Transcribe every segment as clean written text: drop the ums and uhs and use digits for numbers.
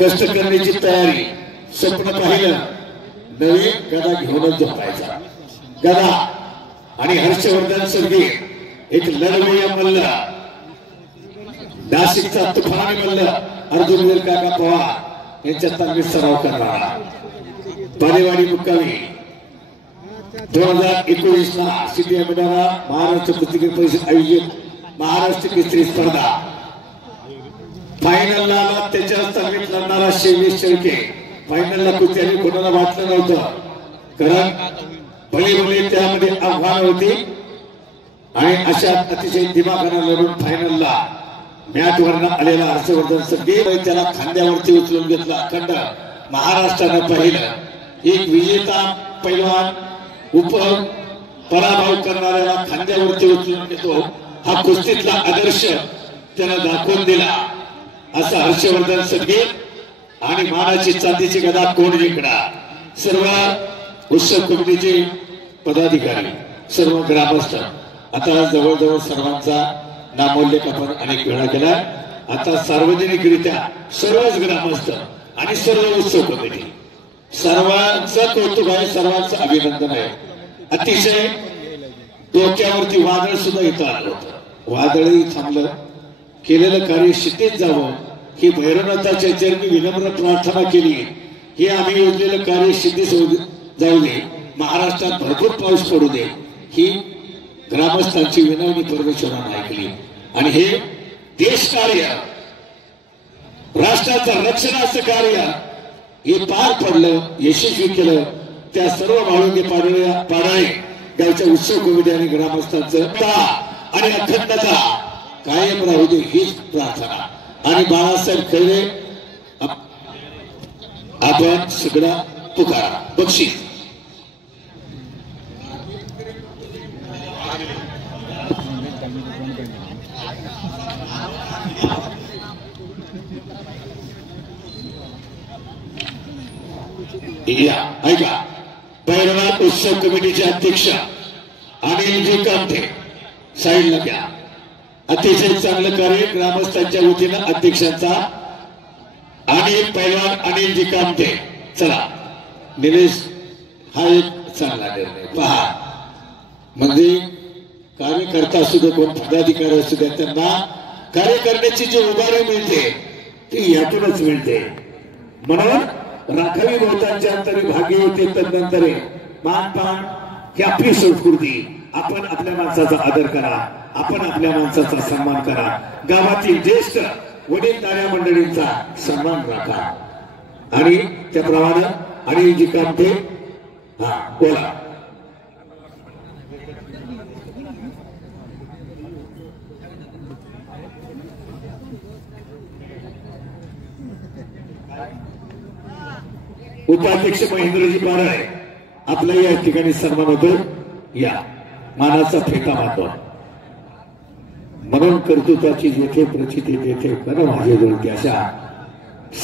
कष्ट करण्याची तयारी, स्वप्न पाहिलं, नवीन गदा घेऊनच झोपायचा. गदा आणि हर्षवर्धन सर्गे एक लढवय्या मल्ल, नाशिकचा तुफानी मल्ल अर्जुन काका पवार यांच्या तालमीत सराव करणारा. बालेवाडी मुक्कामी 2019 ला सिद्धिविनायक महाराष्ट्र कुस्ती परिषद आयोजित महाराष्ट्र केसरी स्पर्धा फायनलला त्याच्या तालमीत लढणारा शेवेश शेळके. फायनलला कुस्ती कोणाला वाटलं नव्हतं, कारण भले त्यामध्ये आव्हान होती आणि अशा अतिशय दिमागाने लढून फायनलला मॅटवर आलेला हर्षवर्धन सर्गे त्याला खांद्यावरती उचलून घेतला. अखंड महाराष्ट्रानं पाहिलं एक विजेता पैलवान पराभव करणाऱ्याला खांद्यावरती उचलून घेतो, हा कुस्तीतला आदर्श त्यानं दाखवून दिला. असा हर्षवर्धन सर्गे आणि मानाची चांदीची गदा कोण जिंकणार. सर्व उत्सव कमिटीचे पदाधिकारी, सर्व ग्रामस्थ, आता जवळजवळ सर्वांचा नामोल्लेख आपण अनेक वेळा केला. आता सार्वजनिकरित्या सर्वच ग्रामस्थ आणि सर्व उत्सव कमिटी सर्वांचं कौतुक आहे, सर्वांचं अभिनंदन आहे. अतिशय डोक्यावरती वादळ सुद्धा इथं आलं होतं, वादळही थांबलं. केलेलं कार्य शितेत जावं ही भैरवनाथाच्या चरणी विनम्र प्रार्थना केली. हे आम्ही योजलेलं कार्य शितेत जाऊ दे, महाराष्ट्रात भरपूर पाऊस पडू दे, ही ग्रामस्थांची विनवणी परमेश्वराने ऐकली. आणि हे देश कार्य, राष्ट्राचं रक्षणाचं कार्य हे पार पडलं, यशस्वी केलं. त्या सर्व म्हाळुंगे पाडाळे गावच्या उत्सव कमिटी आणि ग्रामस्थांचं आणि अखंडता कायम राहू दे हीच प्रार्थना. आणि बाळासाहेब खैरे आपण सगळा पुकारा. बक्षीस या ऐका. भैरवनाथ उत्सव कमिटीचे अध्यक्ष अनिलजी कामठे साईडला घ्या. अतिशय चांगलं कार्य ग्रामस्थांच्या वतीनं अध्यक्षांचा आणि पैलवान अनिलजी कामठे. चला निलेश, हा एक चांगला निर्णय पहा. म्हणजे कार्यकर्ता असू दे, कोण पदाधिकारी असू द्या, त्यांना कार्य करण्याची जी उभारी मिळते ती यातूनच मिळते. म्हणून राखावी बहुतांच्या अंतरी भागी होते, तदनंतर मानपान ही आपली संस्कृती. आपण आपल्या माणसाचा आदर करा, आपण आपल्या माणसाचा सन्मान करा, गावातील ज्येष्ठ वडीलधाऱ्या मंडळींचा सन्मान राखा. आणि त्याप्रमाणे अनिलजी कामठे, हा बोला. उपाध्यक्ष महेंद्रजी पाराळे, आपला या ठिकाणी सन्मान होतो. या मानाचा फेटा मानतो. म्हणून कर्तृत्वाची जेथे प्रचिती तेथे कर माझे जोडते, अशा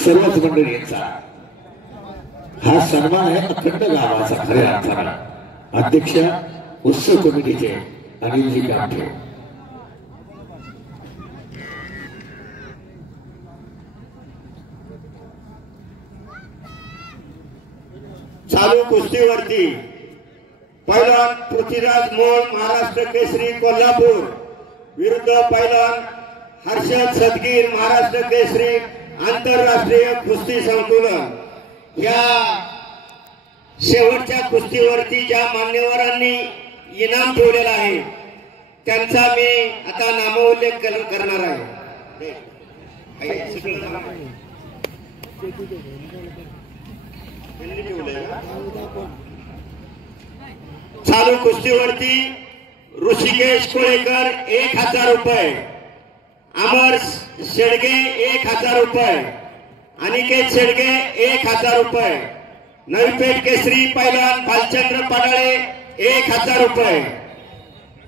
सर्वच मंडळींचा हा सन्मान आहे अखंड गावाचा खऱ्या अर्थानं. अध्यक्ष उत्सव कमिटीचे अनिलजी कामठे. चालू कुस्तीवरती पैलवान पृथ्वीराज मोळ महाराष्ट्र केसरी कोल्हापूर विरुद्ध पैलवान हर्षद सदगीर महाराष्ट्र केसरी आंतरराष्ट्रीय कुस्ती संकुलन. या शेवटच्या कुस्तीवरती ज्या मान्यवरांनी इनाम ठेवलेला आहे त्यांचा मी आता नामोल्लेख करणार आहे. चालू कुस्तीवरती ऋषिकेश कोळेकर 1000 रुपये, अमर शेडगे 1000 रुपये, अनिकेत शेडगे 1000 रुपये, नवीपेठ केसरी पैलवान भालचंद्र पाडाळे 1000 रुपये,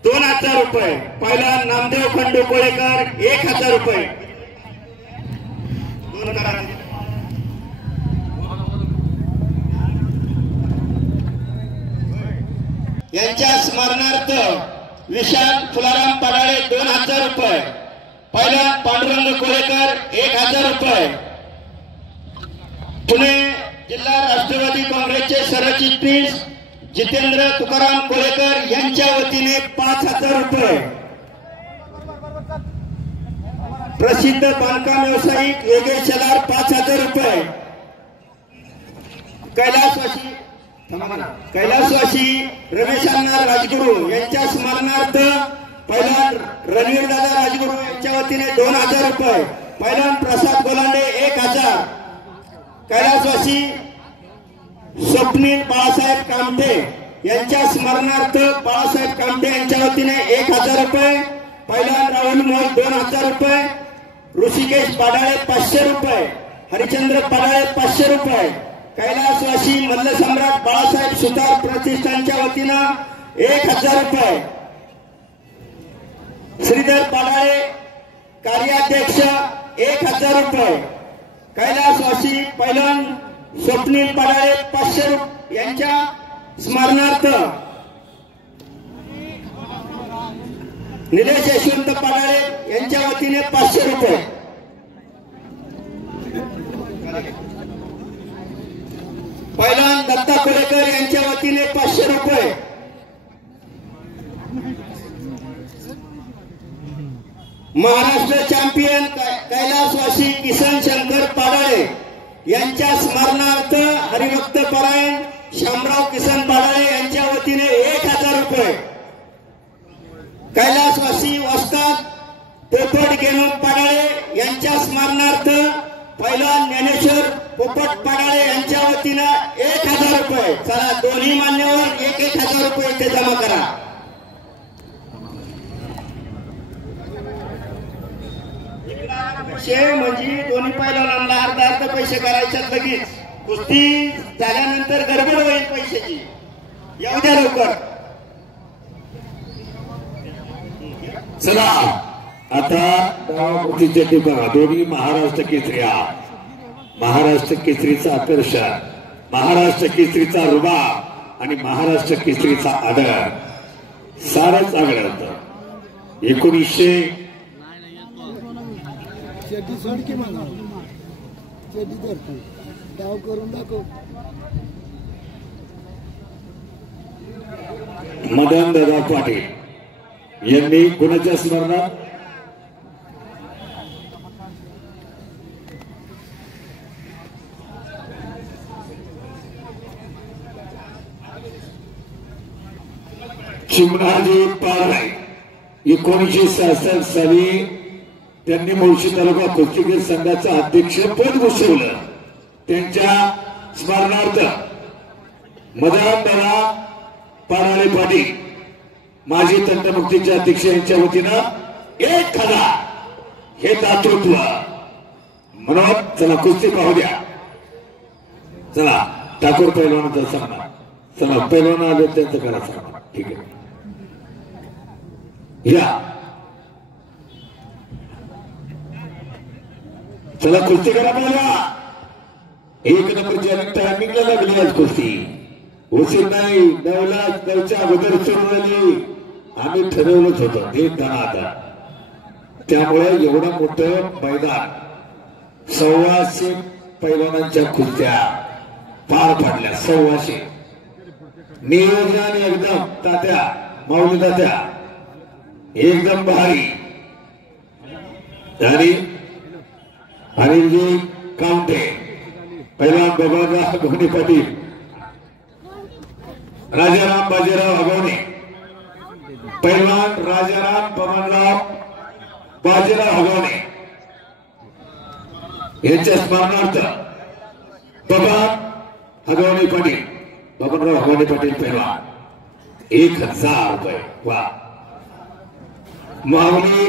2000 रुपये पैलवान नामदेव खंडू कोळेकर 1000 रुपये. यांच्या स्मरणार्थ विशाल फुलाराम पाडाळे 2000 रुपये, पैलवान पांडुरंग कोळेकर 1000 रुपये, पुणे जिल्हा राष्ट्रवादी काँग्रेसचे सरचिटणीस जितेंद्र तुकाराम कोळेकर यांच्या वतीने 5,000 रुपये. प्रसिद्ध बांधकाम व्यावसायिक योगेश शेलार 5,000 रुपये. कैलासवासी रमेशांना राजगुरू यांच्या स्मरणार्थ पैलवान रणवीरदादा राजगुरू यांच्या वतीने 2,000 रुपये. पैलवान प्रसाद गोलांडे 1,000. कैलासवासी स्वप्नील बाळासाहेब कामठे यांच्या स्मरणार्थ बाळासाहेब कामठे यांच्या वतीने 1,000 रुपये. पैलवान राहुल मोहोळ 2,000 रुपये. ऋषिकेश पाडाळे 500 रुपये. हरिचंद्र पाडाळे 500 रुपये. कैलासवासी मल्लसम्राट बाळासाहेब सुतार प्रतिष्ठानच्या वतीनं 1,000 रुपये. श्रीधर पाडाळे कार्याध्यक्ष 1,000 रुपये. कैलासवासी पैलवान स्वप्नील पाडाळे 500 रुपये यांच्या स्मरणार्थ निलेश यशवंत पाडाळे यांच्या वतीने 500 रुपये. पैलवान दत्ता कोळेकर यांच्या वतीने 500 रुपये. महाराष्ट्र चॅम्पियन कैलासवासी किसन शंकर पाडाळे यांच्या स्मरणार्थ हरिभक्त परायण शामराव किसन पाडाळे यांच्या वतीने 1,000 रुपये. कैलासवासी वस्ताद पोपट गेनू पाडाळे यांच्या स्मरणार्थ पैलवान ज्ञानेश्वर पोपट पाडाळे यांच्या वतीनं 1,000 रुपये. चला दोन्ही मान्यवर 1,000 रुपये इथे जमा करा. म्हणजे दोन्ही पैलवानांना अर्धा पैसे करायचे लगेच. कुस्ती झाल्यानंतर गडबड होईल पैशाची. येऊ द्या लवकर. चला आता कुस्तीचे टिपा दोन्ही महाराष्ट्र केसरी. महाराष्ट्र केसरीचा आकर्षण, महाराष्ट्र केसरीचा रुबाब आणि महाराष्ट्र केसरीचा आदर सारच आगळं होतं. 1900 मदन दादा पाटील यांनी कुणाच्या स्मरणात चिमणाजी पाराय 1966 साली त्यांनी मुळशी तालुका कुस्तीगीर संघाचं अध्यक्षपद भूषवलं. त्यांच्या स्मरणार्थ मदनदादा पाडाळे पाटील माजी तंटमुक्तीचे अध्यक्ष यांच्या वतीनं 1,000 हे दातृत्व म्हणून. चला कुस्ती पाहू द्या. चला ठाकूर पैलवानाचा सामना. चला पैलवान आले त्यांचं करा सामना. ठीक आहे या. चला कुस्ती करा. मला 1 नंबरच्या टायमिंगला लागली आज कुस्ती. उशीर नाही. 9:09च्या अगोदर सुरू झाली. आम्ही ठरवलंच होतं ते आता. त्यामुळे एवढं मोठं मैदान 1,600 पैलवानांच्या कुस्त्या पार पडल्या. 1,600 नियोजन एकदम तात्या माऊली तात्या एकदम भारी. आणि अनिलजी कामठे पैलवान बबनराव घोणे पाटील राजाराम बाजीराव हगवणे पैलवान राजाराम बबनराव बाजीराव हगवणे यांच्या स्मरणार्थ बबन हगवणे पाटील बबनराव हगवणे पाटील पैलवान 1,000 रुपये. वा. माऊली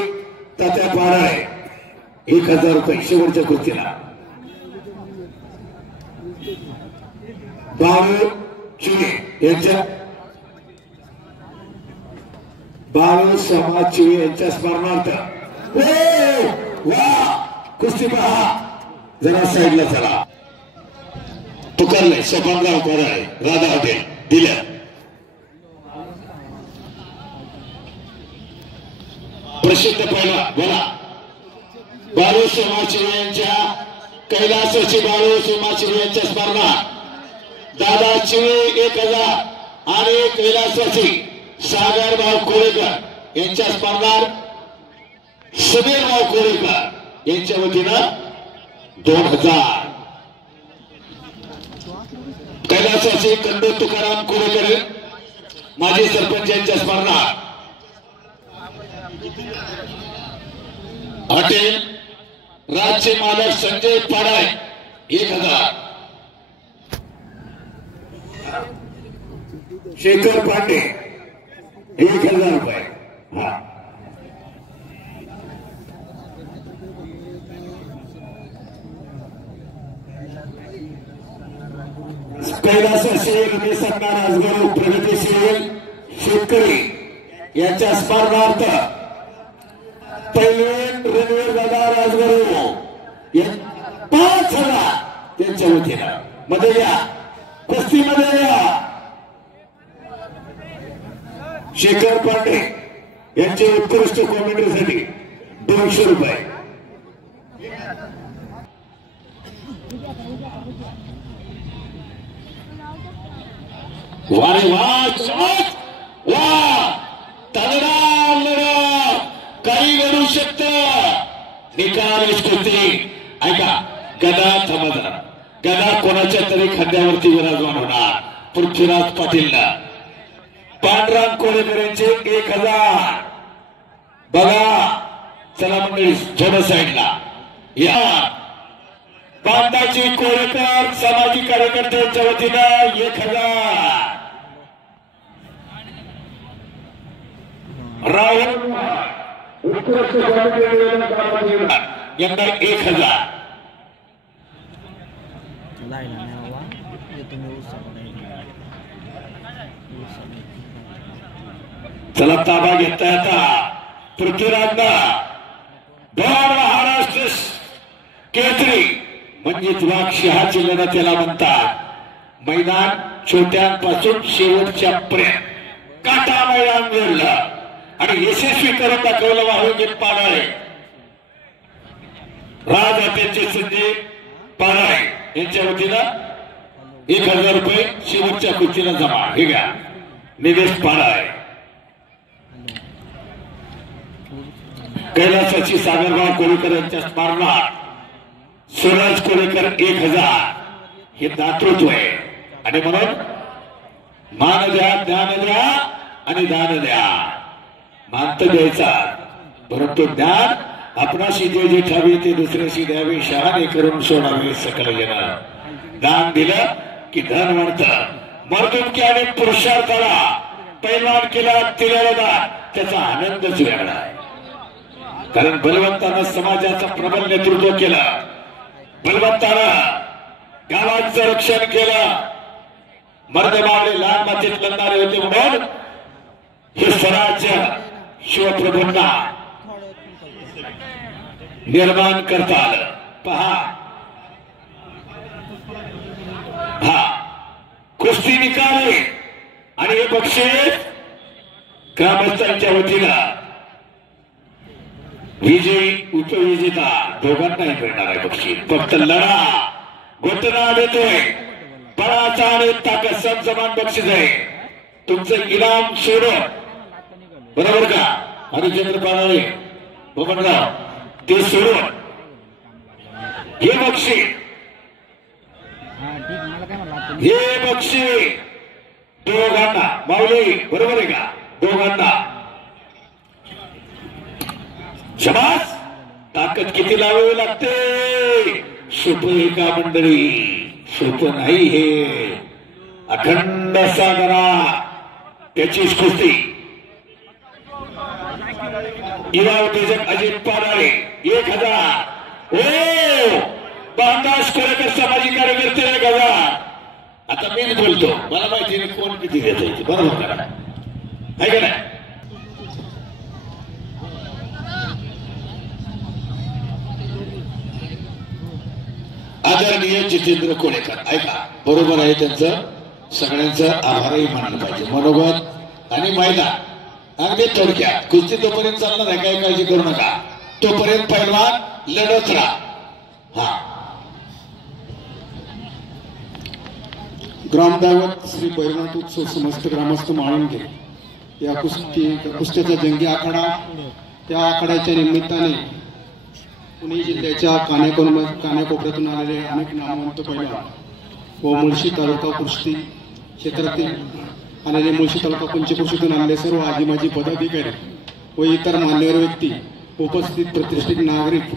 तात्या पाडाळे 1,000 रुपये शेवटच्या कुस्तीला. बाळू चुने यांच्या बाळू समाज चुने यांच्या स्मरणार्थ वा कुस्ती पहा. जरा साईडला चला. तुकारले शोभनराव पाडाळे राधा हॉटेल दिल्या. प्रसिद्ध पैलवान बोला बाळू समाज चुने यांच्या कैलासवासी बाळू सीमा चिवे यांच्या स्मरणार्थ दादा चिवे 1000 आणि कैलासवासी सागर भाऊ कोळेकर यांच्या स्मरणार्थ सुधीर भाऊ कोळेकर यांच्या वतीनं 2000. कैलासवासी कंदू तुकाराम कोळेकर माजी सरपंच यांच्या स्मरणार्थ हॉटेल राज्य मालक संजय पाडाय 1000. शेखर पांडे 1000 रुपये. हा कैलासवासी रमेश अण्णा राजगुरू प्रगतीशील शेतकरी यांच्या स्मरणार्थ पैलवान रणवीर दादा राजगुरू 5000 त्यांच्या वतीनं. मध्ये या कुस्तीमध्ये या शेखर पांडे यांचे उत्कृष्ट कॉमेंट्रीसाठी 200 रुपये. वारे वा तगडा काही घडू शकत. निकाल कुस्ती ऐका. गदा थांबा. गदा कोणाच्या तरी खांद्यावरती विराजमान होणार. पृथ्वीराज पाटीलला पांडुरंग कोळेकर यांचे 1000. बघा चला मंडळी थोडं साईडला या. बांधाची कोळेकर सामाजिक कार्यकर्त्यांच्या वतीनं 1000. राहुल यंदा 1000. चला ताबा घेता येता पृथ्वीराजला महाराष्ट्र केसरी म्हणजेच वाघशिहाची लढत त्याला म्हणतात. मैदान छोट्यांपासून शेवटच्या पर्यंत काटा मैदान जोडलं आणि यशस्वी करून दाखवलं वाहुगीत पाडाळे. राजहात्यांचे संजय पाडाळे यांच्या वतीनं 1000 रुपये शेवटच्या कुस्तीला जमा. हे घ्या निलेश पाडाळे. कैलासाची सागरभाऊ कोळेकर यांच्या स्मरणार्थ सुरज कोळेकर 1000. हे दातृत्व आहे आणि म्हणून मान द्या ज्ञान द्या आणि दान द्या. मान तर द्यायचा परंतु ज्ञान आपणाशी जे ठावे ते दुसऱ्याशी द्यावे. शहाणे करून सोडावे सकल जन. दान दिलं की धन वाढतं. मर्दुमकी आणि पुरुषार्थाला पैलवान केला दिलेला दान त्याचा आनंदच वेगळा आहे. कारण बलवंतानं समाजाचं प्रबल नेतृत्व केलं. बलवंतानं गावांचं रक्षण केलं. मर्दमावळे लहान मातीत लढणारे होते म्हणून हे स्वराज्य शिवप्रभूंना निर्माण करता आलं. पहा हा कुस्ती निकाले आणि हे बक्षीस ग्रामस्थांच्या वतीनं विजयी उपविजेता दोघांनाही मिळणार आहे बक्षीस. फक्त लढा घोटना देतोय. बळाचा आणि ताकद समान बक्षीस आहे. तुमचं इनाम सोडून बरोबर का हरिचंद्र पाडाळे बबनराव ते सोडून हे बक्षीस दोघांना माऊली बरोबर आहे का दोघांना. शबास. ताकद किती लावावी लागते. सोपं आहे का मंडळी. सोपं नाही हे. अखंड सागरा त्याची कुस्ती. युवा उद्योजक अजित पाडाळे 1000. ओ बांधास कोळेकर सामाजिक कार्यकर्ते 1000. आता मीच बोलतो. मला माहिती नाही कोण किती देत आहे बरोबर करा आहे का नाही. आदरणीय जितेंद्र कोळेकर ऐका बरोबर आहे. त्यांचं सगळ्यांचं आभारही मानलं पाहिजे. मनोगत आणि मैदान अगदी थोडक्यात कुस्ती तोपर्यंत चालणार आहे. काही काळजी करू नका. तोपर्यंत पैलवान लढत राहा. हा ग्रामदैवत श्री बैरनाथ उत्सव समस्त ग्रामस्थ माळुंगे या कुस्त्याचा जंगी आखाडा, त्या आखाड्याच्या निमित्ताने पुणे जिल्ह्याच्या कानाकोपऱ्यातून आलेले अनेक नामवंत पैलवान व मुळशी तालुका कुस्ती क्षेत्रातील आलेले मुळशी तालुका पंचक्रोशीतून आलेले सर्व आजी माजी पदाधिकारी व इतर मान्यवर व्यक्ती, उपस्थित प्रतिष्ठित नागरिक,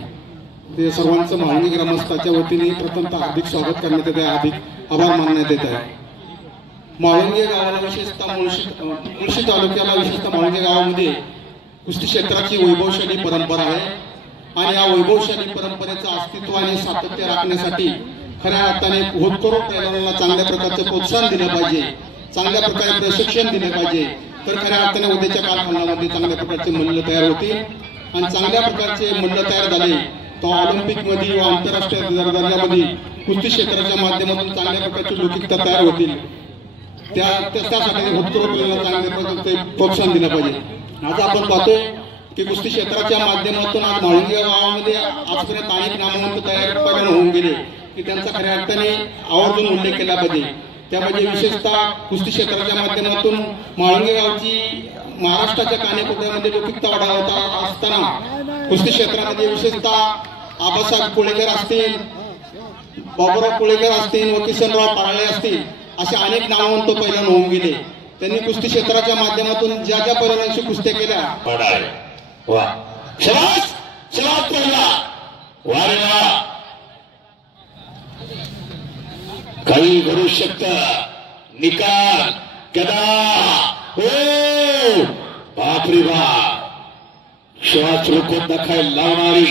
ते सर्वांचं माळुंगे ग्रामस्थाच्या वतीने प्रथमतः हार्दिक स्वागत करण्यात येत आहे, हार्दिक आभार मानण्यात येत आहे. माळुंगे गावाला विशेषतः मुळशी तालुक्याला विशेषतः माळुंगे गावामध्ये कुस्ती क्षेत्राची वैभवशाली परंपरा आहे आणि या वैभवशाली परंपरेचं अस्तित्व आणि सातत्य राखण्यासाठी खऱ्या अर्थाने होतकरू पैलवानांना चांगल्या प्रकारचं प्रोत्साहन दिलं पाहिजे, चांगल्या प्रकारे प्रशिक्षण दिलं पाहिजे, तर खऱ्या अर्थाने उद्याच्या कालखंडामध्ये चांगल्या प्रकारचे मल्ल तयार होतील आणि चांगल्या प्रकारचे मल्ल तयार झाले तो ऑलिम्पिक मध्ये व आंतरराष्ट्रीय दर्जामध्ये कुस्ती क्षेत्राच्या माध्यमातून चांगल्या प्रकारची लौकिकता तयार होतील. त्यासाठी होतकरू पैलवानांना चांगल्या प्रकारचे प्रोत्साहन दिलं पाहिजे. आज आपण पाहतोय की कुस्ती क्षेत्राच्या माध्यमातून आज माळुंगे गावामध्ये आजपर्यंत अनेक नामवंत तयार पैलवान होऊन गेले की त्यांचा खऱ्या अर्थाने आवर्जून उल्लेख केला पाहिजे. त्यामध्ये विशेषतः कुस्ती क्षेत्राच्या माध्यमातून माळुंगे गावची महाराष्ट्राच्या कानेकोपऱ्यामध्ये लौकिकता वाढवत असताना कुस्ती क्षेत्रामध्ये विशेषतः आबासाहेब कोळेकर असतील, बाबूराव कोळेकर असतील व किसनराव पाळले असतील असे अनेक नामवंत पैलवान होऊन गेले. त्यांनी कुस्ती क्षेत्राच्या माध्यमातून ज्या ज्या पैलवानांशी कुस्त्या केल्या काही घडू शकत निकाल गदा हो बापरे बाप श्वास रोखून दाखल लावणारी